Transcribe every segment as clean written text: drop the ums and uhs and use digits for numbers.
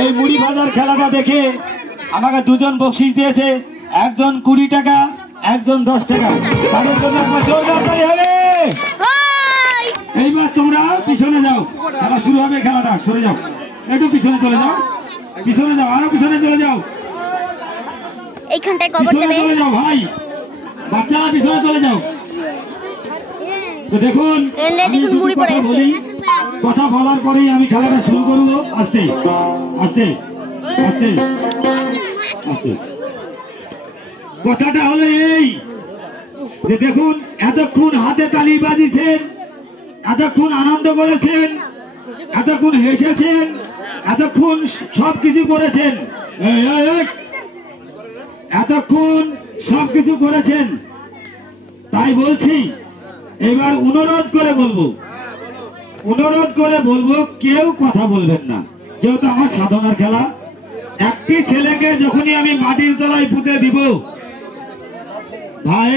এই মুড়ি ভাজার খেলাটা দেখে আমাকে দুজন বকশিশ দিয়েছে, একজন 20 টাকা, একজন 10 টাকা। তাদের জন্য একবার জোরদার তালি হবে। এইবার তোমরা পিছনে যাও, খেলা শুরু হবে, খেলাটা সরে যাও, একটু পিছনে চলে যাও, পিছনে যাও, আরো পিছনে চলে যাও, এইখানটায় কবর দেবে, চলে যাও ভাই, বাচ্চারা পিছনে চলে যাও। তো দেখুন মুড়ি পড়ে গেছে। কথা বলার পরেই আমি খেলাটা শুরু করবো। আস্তে আস্তে আস্তে আস্তে। কথাটা হলো এই যে দেখুন, এতক্ষণ হাতে তালি বাজিয়েছেন, এতক্ষণ আনন্দ করেছেন, এতক্ষণ হেসেছেন, এতক্ষণ সবকিছু করেছেন, এতক্ষণ সবকিছু করেছেন। তাই বলছি, এবার অনুরোধ করে বলবো কেউ কথা বলবেন না, যেহেতু আমার সাধনার খেলা। একটি ছেলেকে যখনই আমি মাটির তলায় পুঁতে দিব, ভাই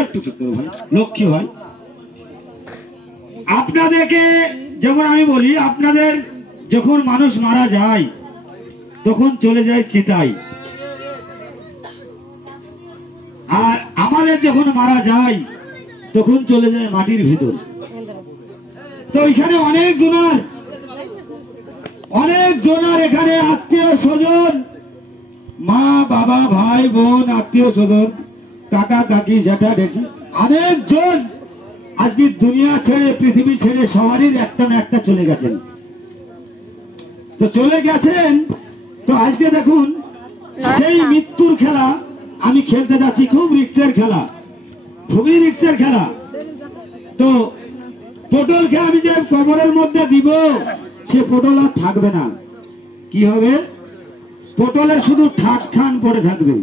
একটু চুপ করো ভাই, লক্ষ্মী ভাই। আপনাদেরকে যেমন আমি বলি, আপনাদের যখন মানুষ মারা যায় তখন চলে যায় চিতায়, আর আমাদের যখন মারা যায় তখন চলে যায় মাটির ভিতর। তো এখানে অনেক জনার এখানে আত্মীয় স্বজন, মা বাবা ভাই বোন, আত্মীয় স্বজন, কাকা কাকি জ্যাঠা জেঠি, অনেকজন আজকে দুনিয়া ছেড়ে, পৃথিবী ছেড়ে সবারই একটা না একটা চলে গেছেন। তো চলে গেছেন, তো আজকে দেখুন সেই মৃত্যুর খেলা আমি খেলতে যাচ্ছি। খুব রিক্সের খেলা, খুবই রিক্সের খেলা। তো পটলকে আমি যে কবরের মধ্যে দিব, সে পটল আর থাকবে না। কি হবে? পটলের শুধু ঠাট খান পড়ে থাকবে।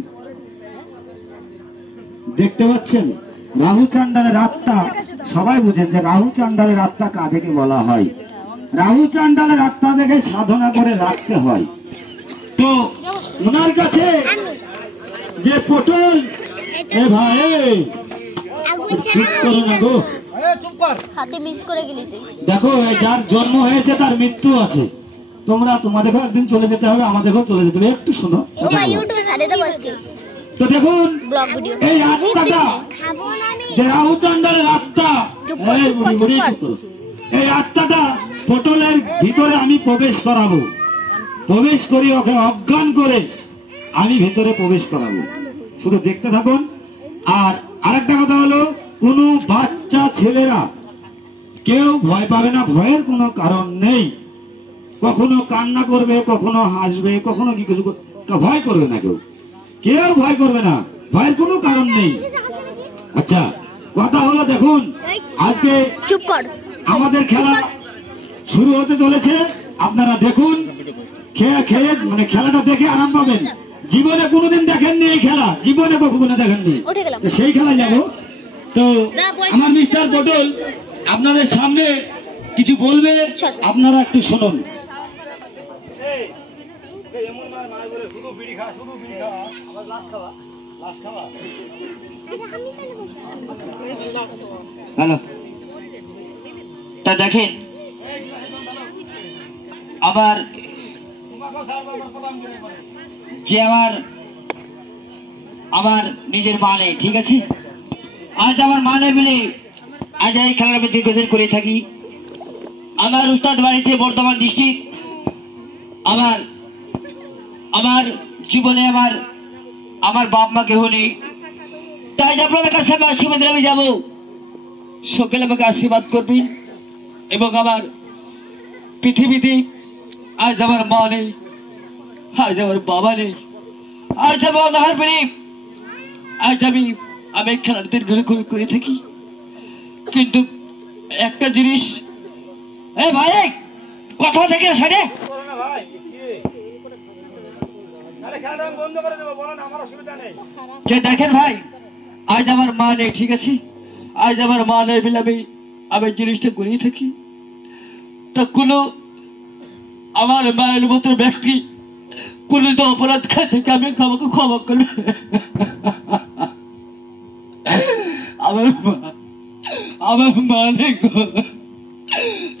দেখতে পাচ্ছেন রাহু চান্ডালের আত্মা, সবাই বুঝেন যে রাহু চান্ডালের আত্মা কাদেরকে বলা হয়। রাহু চান্ডালের আত্মা দেখে সাধনা করে রাখতে হয়। তো ওনার কাছে যে পটল, এ ভাই চুপ করো না গো, দেখো যার জন্ম হয়েছে তার মৃত্যু আছে। তোমাদেরও একদিন চলে যেতে হবে, আমাদেরও চলে যেতে হবে, একটু শোনো। তো দেখুন এই আত্মাটা, যে রাহু চান্ডালের আত্মা, এই আত্মাটা পটলের ভিতরে আমি প্রবেশ করাবো, প্রবেশ করি, ওকে অজ্ঞান করে আমি ভেতরে প্রবেশ করাবো। শুধু দেখতে থাকুন। আর আরেকটা কথা হলো, কোন বাচ্চা ছেলেরা কেউ ভয় পাবে না, ভয়ের কোনো কারণ নেই। কখনো কান্না করবে, কখনো হাসবে, কখনো কি কিছু, ভয় করবে না, কেউ ভয় করবে না, ভয়ের কোনো কারণ নেই। আচ্ছা, কথা হলো দেখুন, আজকে আমাদের খেলা শুরু হতে চলেছে। আপনারা দেখুন, মানে খেলাটা দেখে আরাম পাবেন। জীবনে কোনোদিন দেখেননি এই খেলা, জীবনে কখনো দেখেননি, সেই খেলা যাবো। তো আমার মিস্টার পটল আপনাদের সামনে কিছু বলবে, আপনারা একটু শুনুন। হ্যালো, তা দেখেন আবার যে আমার নিজের মা নেই, ঠিক আছে? আজ আমার মা নেই বলে আজ এই খেলার আমি দীর্ঘদিন করে থাকি। আমার উস্তাদ বাড়িতে বর্ধমান ডিস্ট্রিক্ট। আমার জীবনে আমার বাপ মা কেহ নেই, তাই আপনাদের কাছে আমি আশীর্বাদ আমি যাবো। সকলে আমাকে আশীর্বাদ করবেন। এবং আমার পৃথিবীতে আজ আমার মা নেই, আজ আমার বাবা নেই, আজ আমার অনাহার বেড়ে আজ আমি খেলার দীর্ঘ করে থাকি। কিন্তু একটা জিনিস, ভাই কথা থেকে সাড়ে দেখেন ভাই, আজ আমার মা নেই, ঠিক আছে? আজ আমার মা নেই বলে আমি জিনিসটা করেই থাকি। তা কোনো আমার মায়ের মতো ব্যক্তি কোন অপরাধ খায় থেকে আমি আমাকে ক্ষমা করবে। আমার মা নেই,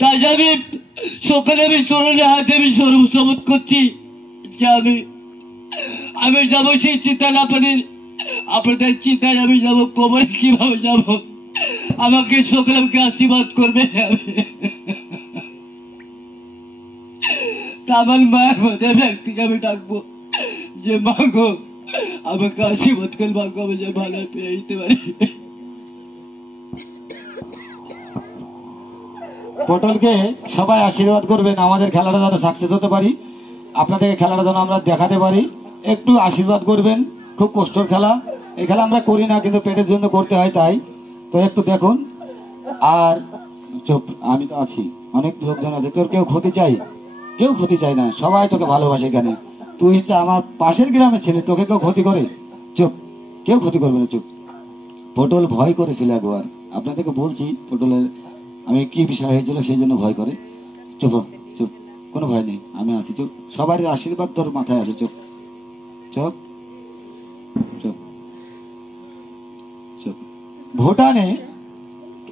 তাই আমি সকালে আমি চরণে হাতে আমি সর্বসম্মত করছি যে আমি যাবো সেই চিন্তা না পারি, আপনাদের চিন্তায় আমি যাবো, কবরে কিভাবে যাব, আমাকে সকালে আমাকে আশীর্বাদ করবে। তা আমার মায়ের মধ্যে ব্যক্তিকে আমি ডাকবো যে মা গো আমাকে আশীর্বাদ করে, মা গো আমি যে ভালো পেয়ে দিতে পারি। পটলকে সবাই আশীর্বাদ করবেন, আমাদের খেলাটা যেন সাকসেস হতে পারি, আপনাদেরকে খেলাটা যেন আমরা দেখাতে পারি, একটু আশীর্বাদ করবেন। খুব কষ্টের খেলা, এই খেলা আমরা করি না কিন্তু পেটের জন্য করতে হয়, তাই তো একটু দেখুন। আর চুপ, আমি তো আছি, অনেক লোকজন আছে, তোর কেউ ক্ষতি চাই? কেউ ক্ষতি চাই না, সবাই তোকে ভালোবাসে। এখানে তুই হচ্ছে আমার পাশের গ্রামের ছেলে, তোকে কেউ ক্ষতি করে? চুপ, কেউ ক্ষতি করবে না, চুপ। পটল ভয় করেছিল একবার, আপনাদেরকে বলছি পটলের আমি কি বিষয় হয়েছিল সেই জন্য ভয় করে। চুপ চুপ, কোনো ভয় নেই, আমি আছি, চুপ। সবার আশীর্বাদ তোর মাথায় আছে, চুপ চুপ চুপ চুপ। ভুটানে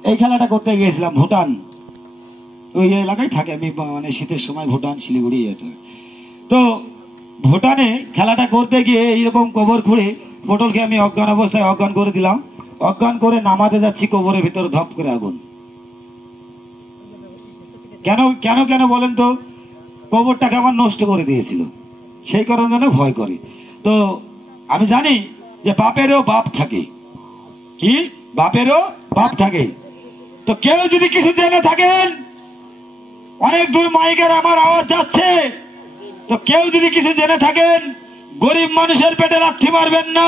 এই খেলাটা করতে গিয়েছিলাম, ভুটান ওই এলাকায় থাকে আমি, মানে শীতের সময় ভুটান শিলিগুড়ি এটা। তো ভুটানে খেলাটা করতে গিয়ে এইরকম কবর খুঁড়ে পটলকে আমি অজ্ঞান অবস্থায় অজ্ঞান করে দিলাম। অজ্ঞান করে নামাতে যাচ্ছি, কবরের ভিতরে ধপ করে আগুন। কেন কেন কেন বলেন তো? কবরটাকে আমার নষ্ট করে দিয়েছিল, সেই কারণে যেন ভয় করে। তো আমি জানি যে বাপেরও বাপ থাকে, কি বাপেরও বাপ থাকে। তো কেউ যদি কিছু জেনে থাকেন, অনেক দূর মাইকের আমার আওয়াজ যাচ্ছে, তো কেউ যদি কিছু জেনে থাকেন, গরিব মানুষের পেটে লাথি মারবেন না,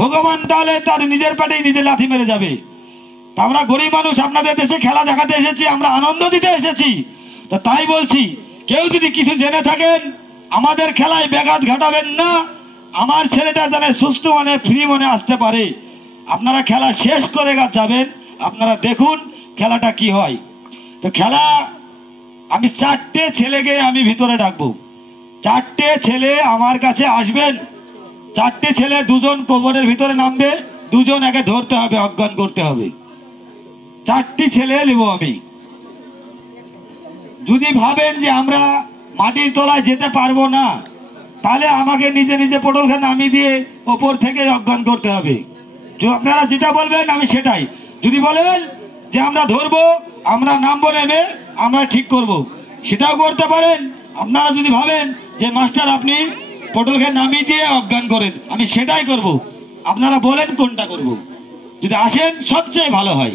ভগবান তাহলে তার নিজের পেটেই নিজে লাথি মেরে যাবে। আমরা গরিব মানুষ, আপনাদের দেশে খেলা দেখাতে এসেছি, আমরা আনন্দ দিতে এসেছি। তো তাই বলছি, কেউ যদি কিছু জেনে থাকেন, আমাদের খেলায় ব্যাঘাত ঘটাবেন না। আমার ছেলেটা যেন সুস্থ মনে ফ্রি মনে আসতে পারে। আপনারা খেলা শেষ করে যাবেন, আপনারা দেখুন খেলাটা কি হয়। তো খেলা আমি 4টে ছেলেকে আমি ভিতরে ডাকবো, 4টে ছেলে আমার কাছে আসবেন। 4টে ছেলে, 2জন কবরের ভিতরে নামবে, 2জন একে ধরতে হবে, অজ্ঞান করতে হবে। 4টি ছেলে নেব আমি। যদি ভাবেন যে আমরা মাটির তলায় যেতে পারবো না, তাহলে আমাকে নিজে নিজে পটলকে নামিয়ে দিয়ে ওপর থেকে অজ্ঞান করতে হবে। আপনারা যেটা বলবেন আমি সেটাই। যদি বলেন যে আমরা ধরবো, আমরা নামবো, নেমে আমরা ঠিক করব, সেটাও করতে পারেন। আপনারা যদি ভাবেন যে মাস্টার আপনি পটলকে নামিয়ে দিয়ে অজ্ঞান করেন, আমি সেটাই করব। আপনারা বলেন কোনটা করব। যদি আসেন সবচেয়ে ভালো হয়,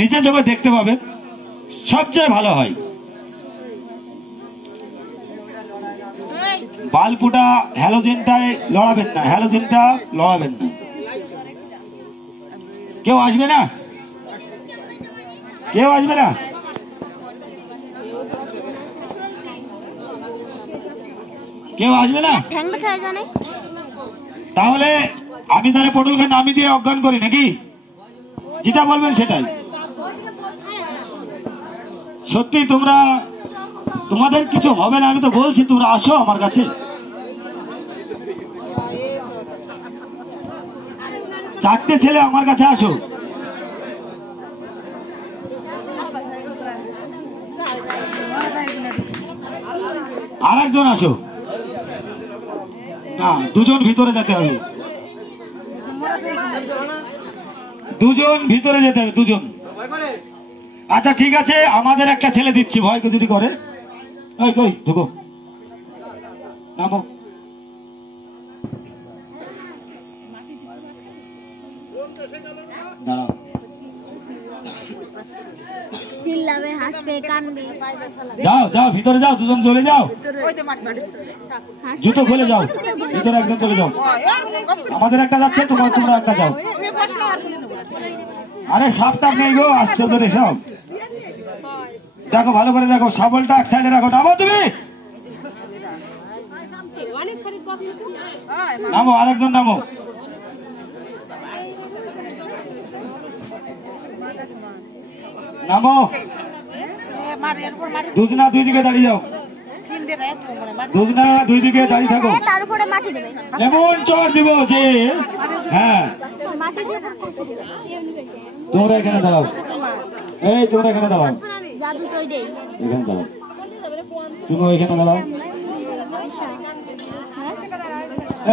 নিজে চোখে দেখতে পাবেন, সবচেয়ে ভালো হয়। বালপুটা হ্যালোজেনটায় লড়াবেন না, হ্যালোজেনটা লড়াবেন না। কেউ আসবে না, কেউ আসবে না। কেউ আসবে না, তাহলে আমি তাহলে পটলকে নামিয়ে দিয়ে অজ্ঞান করি নাকি? যেটা বলবেন সেটাই। সত্যি তোমরা, তোমাদের কিছু হবে না, আমি তো বলছি, তোমরা আসো আমার কাছে। 4টে ছেলে আমার কাছে আসো। আর একজন আসো না, 2জন ভিতরে যেতে হবে, 2জন ভিতরে যেতে হবে, 2জন। আচ্ছা ঠিক আছে, আমাদের একটা ছেলে দিচ্ছি, ভয় যদি করে। ওই কই ঢুকো, নামো। দাঁড়াও, যাও যাও ভিতরে যাও, 2জন চলে যাও, জুতো খুলে যাও, ভিতরে একদম চলে যাও। আমাদের একটা যাচ্ছে, তোমরা একটা যাও। আরে সাপ টাপ নেই গো, আসছে ওদের এসব। দেখো ভালো করে দেখো, শাবলটা এক সাইডে রাখো। নামো তুমি, নামো, আরেকজন নামো। নামো, দুজনা দুই দিকে দাঁড়িয়ে যাও, দুজনা দুই দিকে দাঁড়িয়ে থাকো। এমন চর দিব যে, হ্যাঁ তোমরা এখানে দাঁড়াও, এই তোমরা এখানে দাঁড়াও। দাদু তো ওইটাই। এখানে দাঁড়াও, তুমি ওইখানে দাঁড়াও।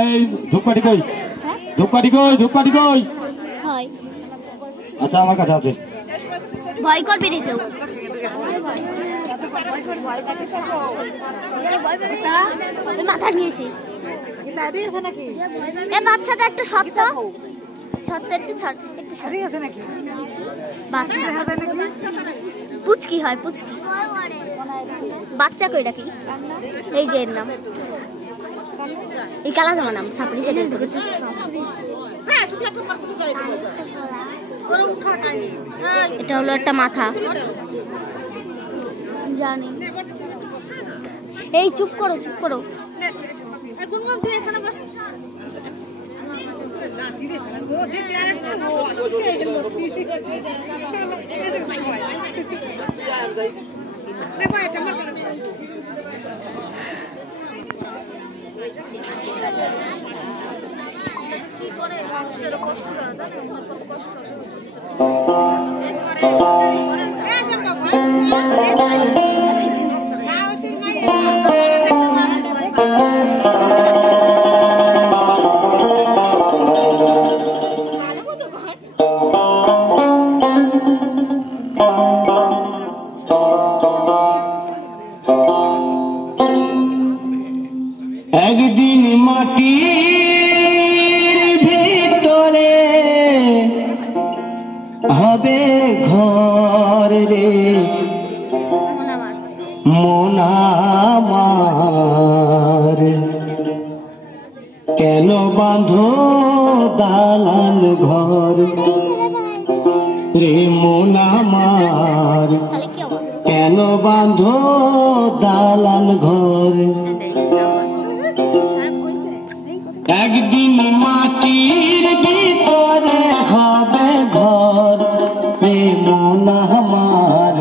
এই ধূপকাঠি কই, ধূপকাঠি কই, ধূপকাঠি কই? হয় আচ্ছা আমার কাছে আছে। ভয় করবি রে কেউ? মাথা নিয়েছি এ বাচ্চাটা একটু শক্ত শক্ত একটু একটু বাচ্চা পুচকি হয় পুচকি বাচ্চা কই ডাকি এই যে এর নাম এই কালা জামা নাম সাপড়ি যেটা ঢুকেছে এটা হলো একটা মাথা জানি এই চুপ করো গুনগুন তুই এখানে বস কি করে মানুষের কষ্ট দেওয়া যায় একদিন মাটির ভিতরে হবে ঘর রে মন আমার, কেন বাঁধো দালান ঘর রে মন আমার, কেন বাঁধো দালান ঘর। একদিন মাটির ভিতরে হবে ঘর রে মন আমার,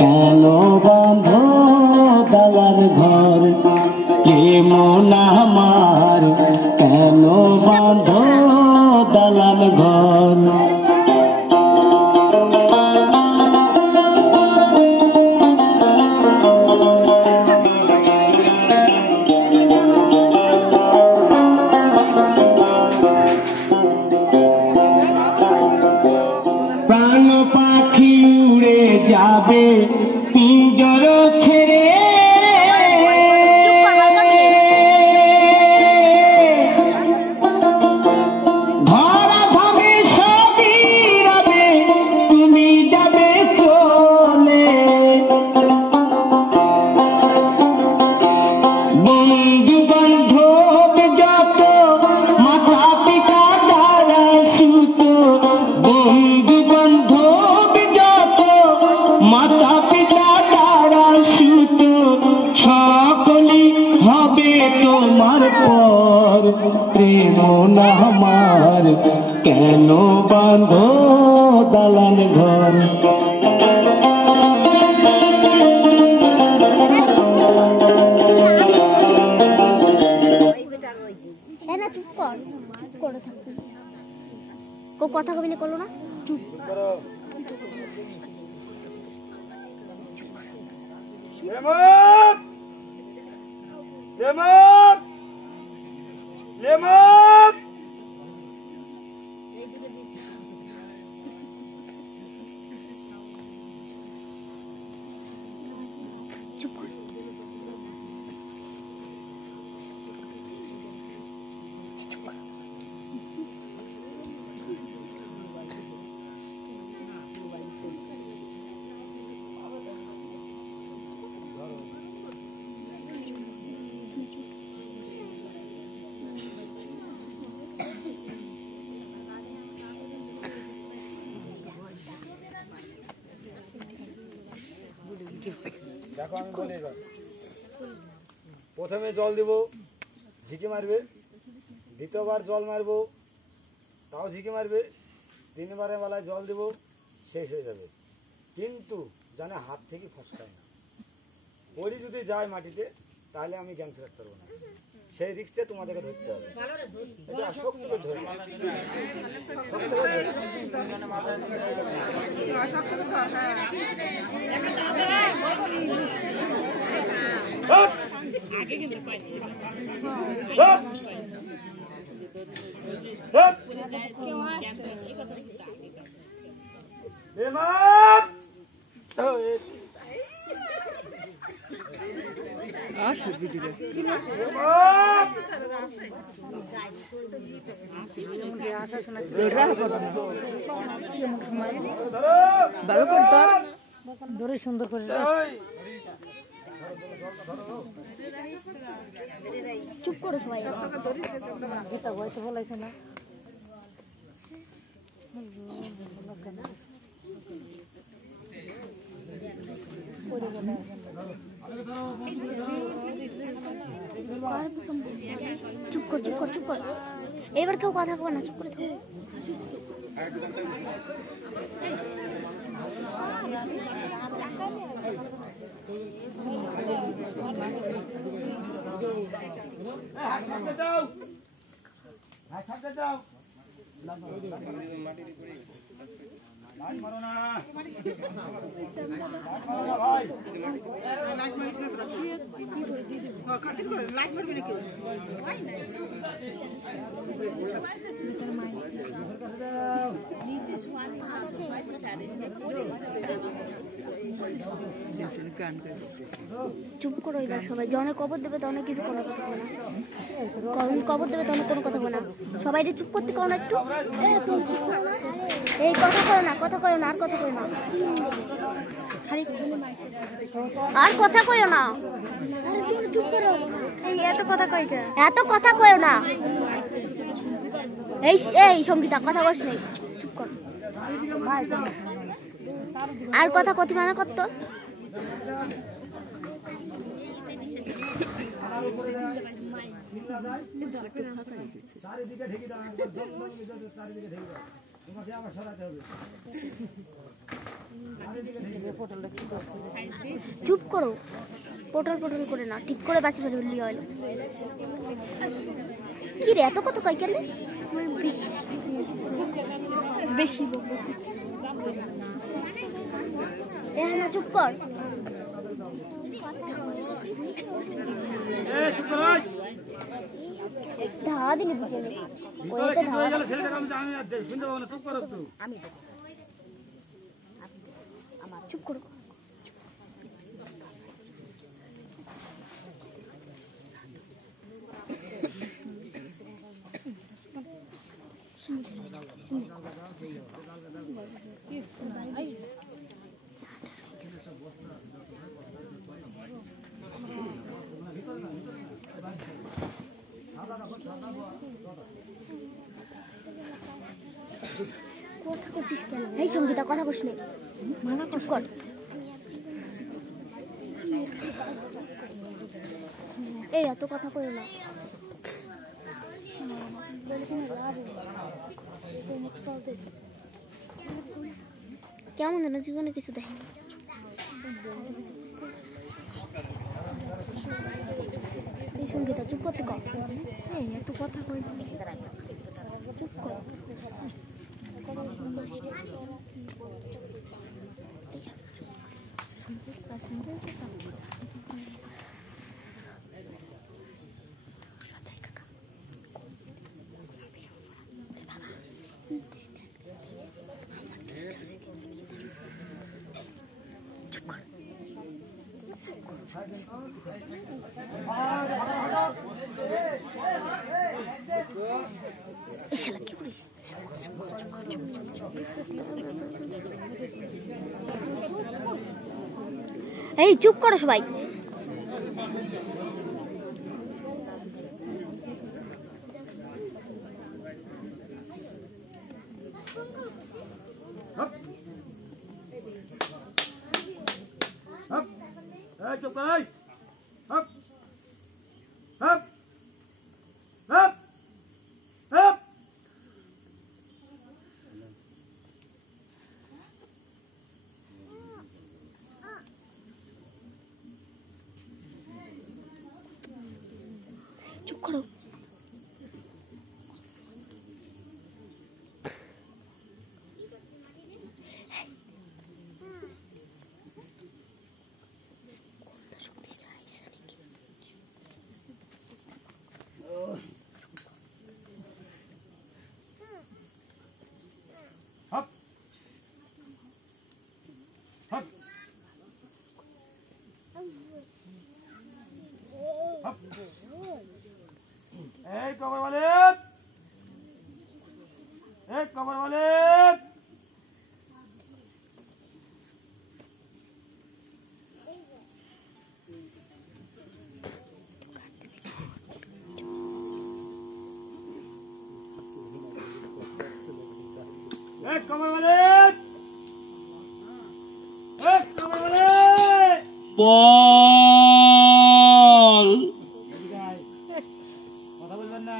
কেন বাঁধো দালান ঘর রে মন আমার, কেন বাঁধো দালান ঘর। প্রাণ পাখি উড়ে যাবে পিঞ্জর ছেড়ে, ধরা ধরে সবই রবে তুমি যাবে চলে, বন্ধু বান্ধব যত মাতা পিতা দ্বারা সুত, বন্ধু বান্ধব যত মাতা পিতা দ্বারা সুত, সকলই হবে তোমার পর প্রেম না আমার, কেন বাঁধো দালান ঘর। কথা কবি না করলো না চুপ চুপ কর দেখো আমি বলি এবার, প্রথমে জল দিব, ঝিকে মারবে, দ্বিতীয়বার জল মারবো, তাও ঝিকে মারবে, তিনবারের বেলায় জল দিব, শেষ হয়ে যাবে। কিন্তু জানে হাত থেকে ফসকায় না, পরি যদি যায় মাটিতে তাহলে আমি জ্ঞান ফেরাতে পারবো না। সেই রিস্কটা তোমাদেরকে ধরতে হবে। এটা শক্ত করে ধরে ধরে সুন্দর করে চুপ করো সবাই। এটা হয়তো বলাইছে না চুপ কর চুপ কর চুপ কর। এবার কেউ কথা বল না, চুপ করে থাকো। চুপ করো এবার সবাই। জনে কবর দেবে তখন কিছু কোনো কথা বলে না। কখন কবর দেবে তখন কোনো কথা বলে না। সবাই চুপ করতে করো না একটু। তুমি চুপ করো না। এই কথা করো না, কথা কয়ো না, আর কথা কয়ো না, আর কথা কয়ো না। তুমি চুপ করো। এই এত কথা কই কে? এত কথা কয়ো না। এই এই সঙ্গীতা কথা কইস নাই, চুপ কর। আর কথা কতি মানা করতো। চুপ করো, পটল পটল করে না, ঠিক করে বাঁচি ফেলে বললি হইল। কি রে এত কথা কই কেন? বেশি না, চুপ কর। ধাওয়া দিলি বিকেলে, ওইটা ধাওয়া চুপ করো। কথা করছিস কেন? এই সঙ্গীতা কথা কইস না, মানা কর। এই এত কথা কই না। কেমন যেন জীবনে কিছু দেখিনি। এই সঙ্গীতা চুপ করতে কর। এই এত কথা কই, চুপ কর। এই শালা কি করিস? এই চুপ করো সবাই। চুপ কর। Hop hop hop hop. করো। হপ হপ হপ এই কবর মালিক, এই কবর মালিক, এই কবর মালিক, এই কবর মালিক। বল এদিকে আয়। কথা বলবেন না,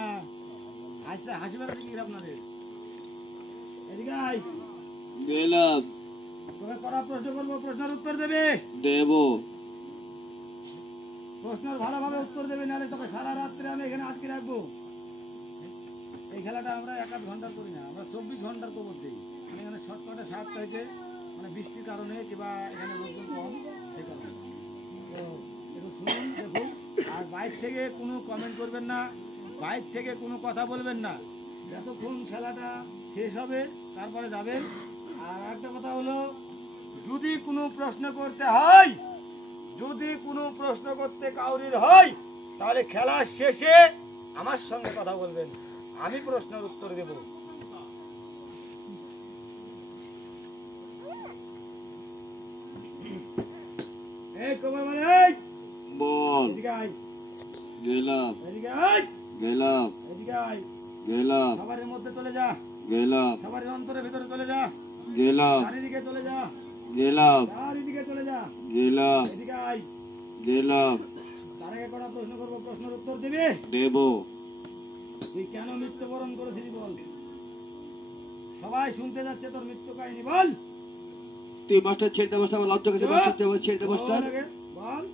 হাসি বেড়াতে কি আপনাদের? এদিকে আয়। গেলাম তোকে করা প্রশ্ন করবো, প্রশ্নের উত্তর দেবে। দেব প্রশ্নের ভালোভাবে উত্তর দেবে, নাহলে তোকে সারা রাত্রে আমি এখানে আটকে রাখবো। এই খেলাটা আমরা 1-8 ঘন্টার করি না, আমরা 24 ঘন্টার কবর দিই। মানে এখানে শর্টকাটে সাপ হয়েছে, মানে বৃষ্টির কারণে কিংবা এখানে লোকজন কম, সে কারণে। তো একটু শুনুন, দেখুন। আর বাইরে থেকে কোনো কমেন্ট করবেন না, বাইরে থেকে কোনো কথা বলবেন না, যতক্ষণ খেলাটা শেষ হবে তারপরে যাবেন। আর একটা কথা হলো, যদি কোনো প্রশ্ন করতে হয়, যদি কোনো প্রশ্ন করতে কাউরির হয়, তাহলে খেলা শেষে আমার সঙ্গে কথা বলবেন, আমি প্রশ্নের উত্তর দেব। এই কবর মালিক, বল এদিকে আয়, গেলাম এদিকে আয়, গেলাম এদিকে আয়। গেলাম সবারের মধ্যে চলে যা, গেলাম সবারের অন্তরের ভিতরে চলে যা, গেলাম চারিদিকে চলে যা, গেলাম চারিদিকে চলে যা। গেলাম এদিকে আয়। গেলাম তার আগে কটা প্রশ্ন করবো, প্রশ্নের উত্তর দিবি। দেব তুই কেন মৃত্যুবরণ করেছিলি বল। সবাই শুনতে যাচ্ছে তোর মৃত্যু কাহিনী, বল। তুই মাস্টার ছেড়ে মাস্টার আমার লজ্জা কাছে মাস্টার ছেড়ে মাস্টার বল আগে, বল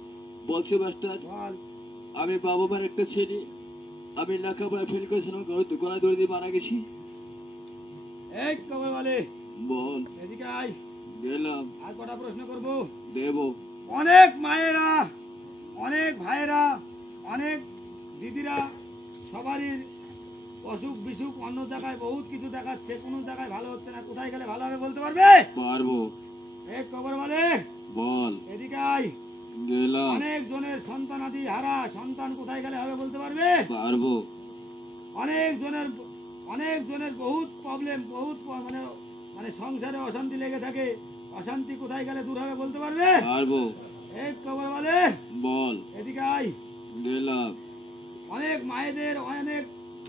বলছি মাস্টার বল। আমি বাবা মার একটা ছেলে, আমি লেখাপড়া ফেল করেছিলাম, গলায় দড়ি দিয়ে মারা গেছি। এই কবর মালিক, বল এদিকে আয়। গেলাম আর কটা প্রশ্ন করবো। দেব অনেক মায়েরা, অনেক ভাইয়েরা, অনেক দিদিরা, সবারই অসুখ বিসুখ অন্য জায়গায় বহুত কিছু দেখাচ্ছে, কোনো জায়গায় ভালো হচ্ছে না, কোথায় গেলে ভালো হবে বলতে পারবে। পারবো এই কবর মালিক, বল এদিকে আয়। গেলাম অনেক জনের সন্তান আদি হারা, সন্তান কোথায় গেলে হবে বলতে পারবে। পারবো অনেক জনের বহুত প্রবলেম, বহুত মানে মানে সংসারে অশান্তি লেগে থাকে, অশান্তি কোথায় গেলে দূর হবে বলতে পারবে। পারবো এই কবর বলে, বল এদিকে আয়। গেলাম অনেক মায়েদের, অনেক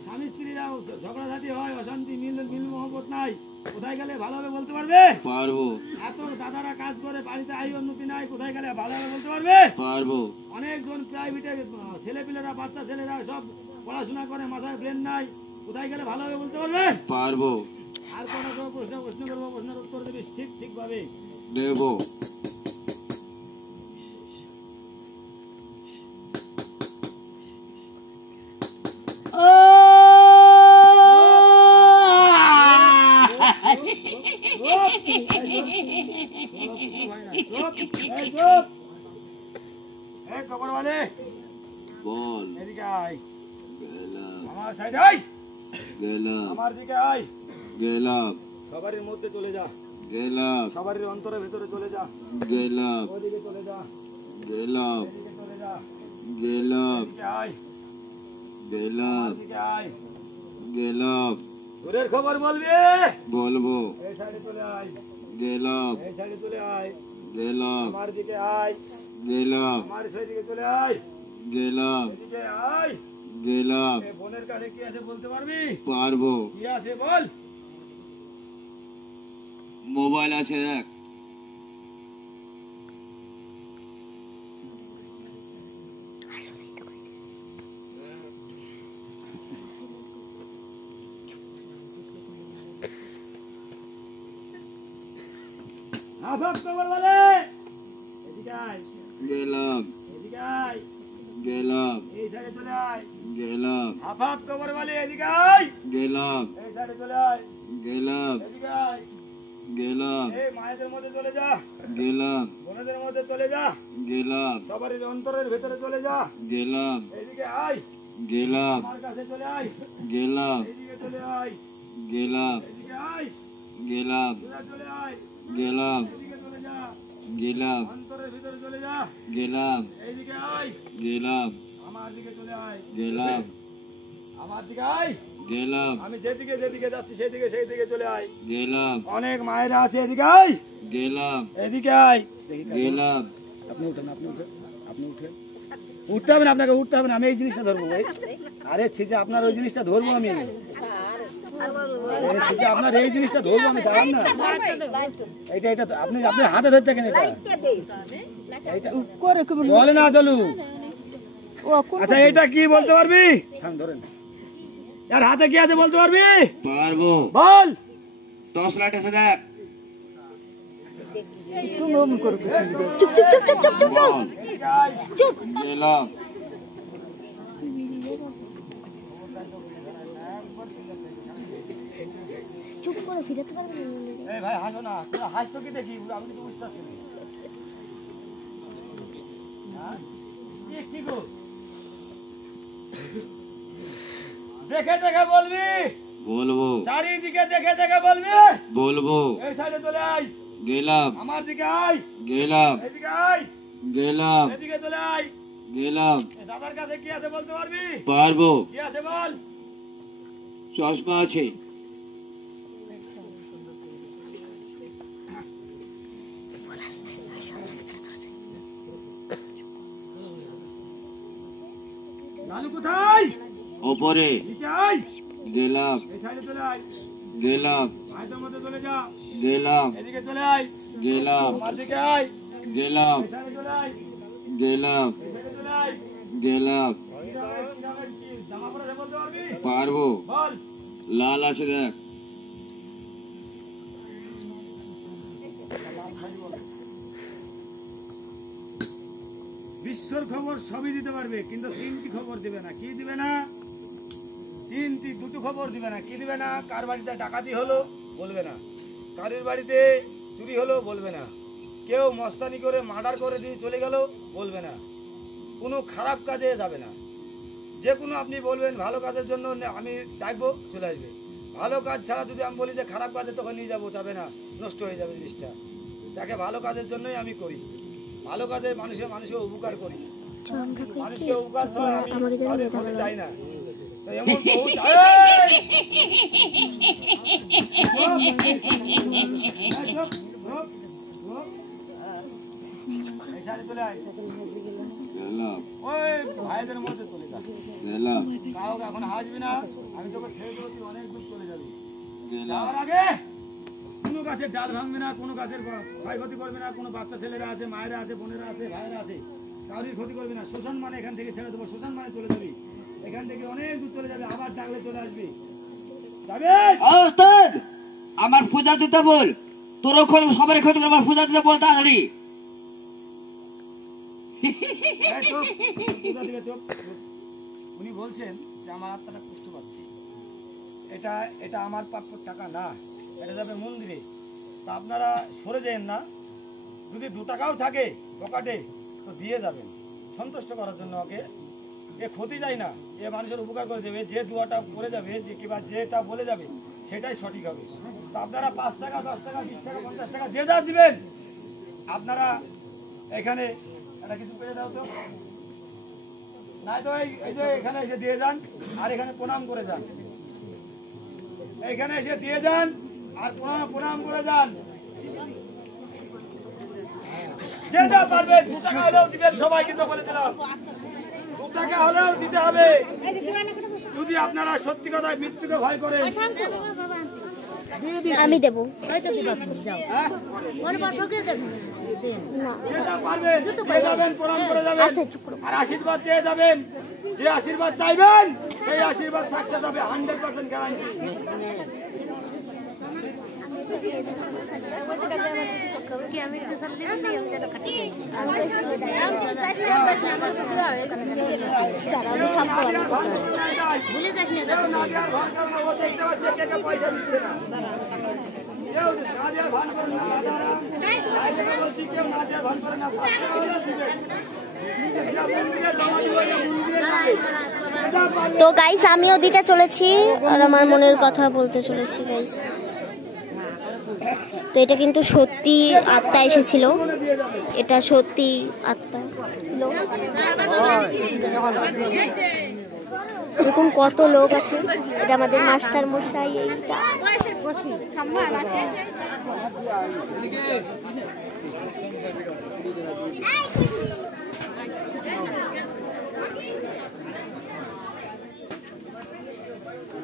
স্বামী স্ত্রীরা ঝগড়াঝাটি হয়, অশান্তি, মিল মহব্বত নাই, কোথায় গেলে ভালো হবে বলতে পারবে। পারবো এত দাদারা কাজ করে, বাড়িতে আয় উন্নতি নাই, কোথায় গেলে ভালো হবে বলতে পারবে। পারবো অনেকজন প্রাইভেটে ছেলেপিলেরা, বাচ্চা ছেলেরা সব পড়াশোনা করে, মাথায় ব্রেন নাই, কোথায় গেলে ভালো হবে বলতে পারবে। পারবো আর কটা প্রশ্ন করবো, প্রশ্নের উত্তর দেবে ঠিক ভাবে। দেব বল এদিকে আয়, গেলাম আমার সাইডে আয়, গেলাম আমার দিকে আয়। গেলাম সবারই মধ্যে চলে যা, গেলাম সবারই অন্তরের ভিতরে চলে যা, গেলাম ওদিকে চলে যা, গেলাম এদিকে চলে যা, গেলাম এদিকে আয়, গেলাম এদিকে আয়। গেলাম দূরের খবর বলবি, বলবো এই সাইডে চলে আয়, গেলাম এই সাইডে চলে আয়, গেলাম আমার দিকে আয়, গেলাম আমার সাইডে চলে আয়, গেলাম এদিকে আয়। গেলাম এ বোনের কাছে কি আছে বলতে পারবি। পারবো কি আছে বল। মোবাইল আছে এক আফাক খবর বলে, এদিকে আয়, গেলাম এদিকে আয়, গেলাম এই সাইডে চলে আয়, গেলাম হাফ হাফ কবর বলে এদিকে আয় গেলাম এই সাইডে চলে আয় গেলাম এদিকে আয় গেলাম এই মায়েদের মধ্যে চলে যা গেলাম বোনেদের মধ্যে চলে যা গেলাম সবারই অন্তরের ভেতরে চলে যা গেলাম এদিকে আয় গেলাম আমার কাছে চলে আয় গেলাম এদিকে চলে আয় গেলাম এদিকে আয় গেলাম সোজা চলে আয় গেলাম এদিকে চলে যা গেলাম অন্তরের ভিতরে চলে যা গেলাম এইদিকে আয় গেলাম আমার দিকে চলে আয় গেলাম আমার দিকে আয় গেলাম আমি যেদিকে যেদিকে যাচ্ছি সেদিকে সেই দিকে চলে আয় গেলাম অনেক মায়েরা আছে এদিকে আয় গেলাম এদিকে আয় গেলাম আপনি উঠেন আপনি উঠেন উঠতে হবে না আপনাকে উঠতে হবে না আমি এই জিনিসটা ধরবো আরে ছিজে আপনার ওই জিনিসটা ধরবো আমি ছিজে আপনার এই জিনিসটা ধরবো আমি দাঁড়ান না এইটা এটা তো আপনি আপনি হাতে ধরতে কেন এটা এইটা বলে না চলু আচ্ছা এটা কি বলতে পারবি থাম ধরেন यार হাতে কি আছে বলতে পারবি পারবো বল টর্চ লাইট এসে দেখ চুপ চুপ চুপ চুপ চুপ চুপ চুপ গেলাম চুপ করে ফিরাতে পারবে না এই ভাই হাসো না তোরা হাসতো কি দেখি আমি তো বুঝতে পারছি না হ্যাঁ? কি গো দেখে দেখে বলবি বলবো চারিদিকে দেখে দেখে বলবি বলবো এই সাইডে চলে আয় গেলাম আমার দিকে আয় গেলাম এদিকে আয় গেলাম এদিকে চলে আয় গেলাম এই দাদার কাছে কি আছে বলতে পারবি পারবো কি আছে বল চশমা আছে লালু কোথায় ওপরে নিচে আয় গেলাম এই সাইডে চলে আয় গেলাম ভাইদের মধ্যে চলে যা গেলাম এদিকে চলে আয় গেলাম আমার দিকে আয় গেলাম এই সাইডে চলে আয় গেলাম এই সাইডে চলে আয় গেলাম কি জামা পরে বলতে পারবি পারবো বল লাল আছে দেখ বিশ্বর খবর সবই দিতে পারবে কিন্তু তিনটি খবর দিবে না কি দিবে না দুটো খবর দিবে না কি দিবে না কার বাড়িতে ডাকাতি হলো বলবে না কারোর বাড়িতে চুরি হলো বলবে না কেউ মস্তানি করে মার্ডার করে দিয়ে চলে গেল বলবে না কোনো খারাপ কাজে যাবে না যে কোনো আপনি বলবেন ভালো কাজের জন্য আমি ডাকবো চলে আসবে ভালো কাজ ছাড়া যদি আমি বলি যে খারাপ কাজে তখন নিয়ে যাবো যাবে না নষ্ট হয়ে যাবে জিনিসটা তাকে ভালো কাজের জন্যই আমি করি ভালো কাজে মানুষকে উপকার করি মানুষকে উপকার ছাড়া আমি কাউকে ক্ষতি চাই না তো এমন বহু গেলাম ওই ভাইদের মধ্যে চলে যা গেলাম কাউকে এখন হাসবি না আমি তোকে ছেড়ে দেবো তুই অনেক দূর চলে যাবি গেলাম যাওয়ার আগে কোনো গাছের ডাল ভাঙবে না কোনো গাছের ক্ষয়ক্ষতি করবে না কোনো বাচ্চা ছেলেরা আছে মায়েরা আছে বোনেরা আছে ভাইয়েরা আছে কারোর ক্ষতি করবে না শ্মশান মানে এখান থেকে ছেড়ে দেবো শ্মশান মানে চলে যাবি এখান থেকে অনেক দূর চলে যাবে আবার ডাকলে চলে আসবি যাবে ওস্তাদ আমার পূজা দিতে বল তোর ওখানে সবার ক্ষতি আমার পূজা দিতে বল তাড়াতাড়ি এই চুপ, পূজা দিবে চুপ, চুপ। উনি বলছেন যে আমার আত্মাটা কষ্ট পাচ্ছে এটা এটা আমার প্রাপ্য টাকা না এটা যাবে মন্দিরে তা আপনারা সরে যাবেন না যদি 2 টাকাও থাকে পকেটে তো দিয়ে যাবেন সন্তুষ্ট করার জন্য ওকে এ ক্ষতি যায় না এ মানুষের উপকার করে দেবে যে দুয়াটা করে যাবে যে কিংবা যেটা বলে যাবে সেটাই সঠিক হবে তো আপনারা 5 টাকা 10 টাকা 20 টাকা 50 টাকা যে যা দিবেন আপনারা এখানে এটা কিছু পেয়ে দাও তো নাই তো এই যে এখানে এসে দিয়ে যান আর এখানে প্রণাম করে যান এখানে এসে দিয়ে যান আর প্রণাম করে যান যে যা পারবে 2 টাকা হলেও দিবেন সবাই কিন্তু বলে দিলাম 2 টাকা হলেও দিতে হবে যদি আপনারা সত্যি কথা মৃত্যুকে ভয় করেন আমি দেবো না যে যা পারবেন দিয়ে যাবেন প্রণাম করে যাবেন আচ্ছা, চুপ করো। আর আশীর্বাদ চেয়ে যাবেন যে আশীর্বাদ চাইবেন সেই আশীর্বাদ সাকসেস হবে 100% গ্যারান্টি ভুলে যাস না কেউ না দেওয়ার ভান করে না, ও দেখতে পাচ্ছে কে কে পয়সা দিচ্ছে না। কেউ না দেওয়ার ভান করে না, দাদারা। তাই থেকে বলছি, কেউ না দেওয়ার ভান করে না, 5 টাকা হলে দিবে। এটা মন্দিরে জমা দিব, এটা মন্দিরে যাবে। এটা পারলে তো গাইস আমিও দিতে চলেছি আর আমার মনের কথা বলতে চলেছি গাইস। তো এটা কিন্তু সত্যি আত্মা এসেছিল, এটা সত্যি আত্মা ছিল। দেখুন কত লোক আছে, এটা আমাদের মাস্টার মশাই। এইটা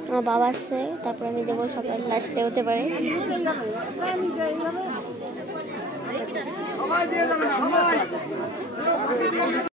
আমার বাবা আসছে, তারপর আমি দেবো, সকাল লাস্টে হতে পারে। সবাই দিয়ে যাবে, সবাই।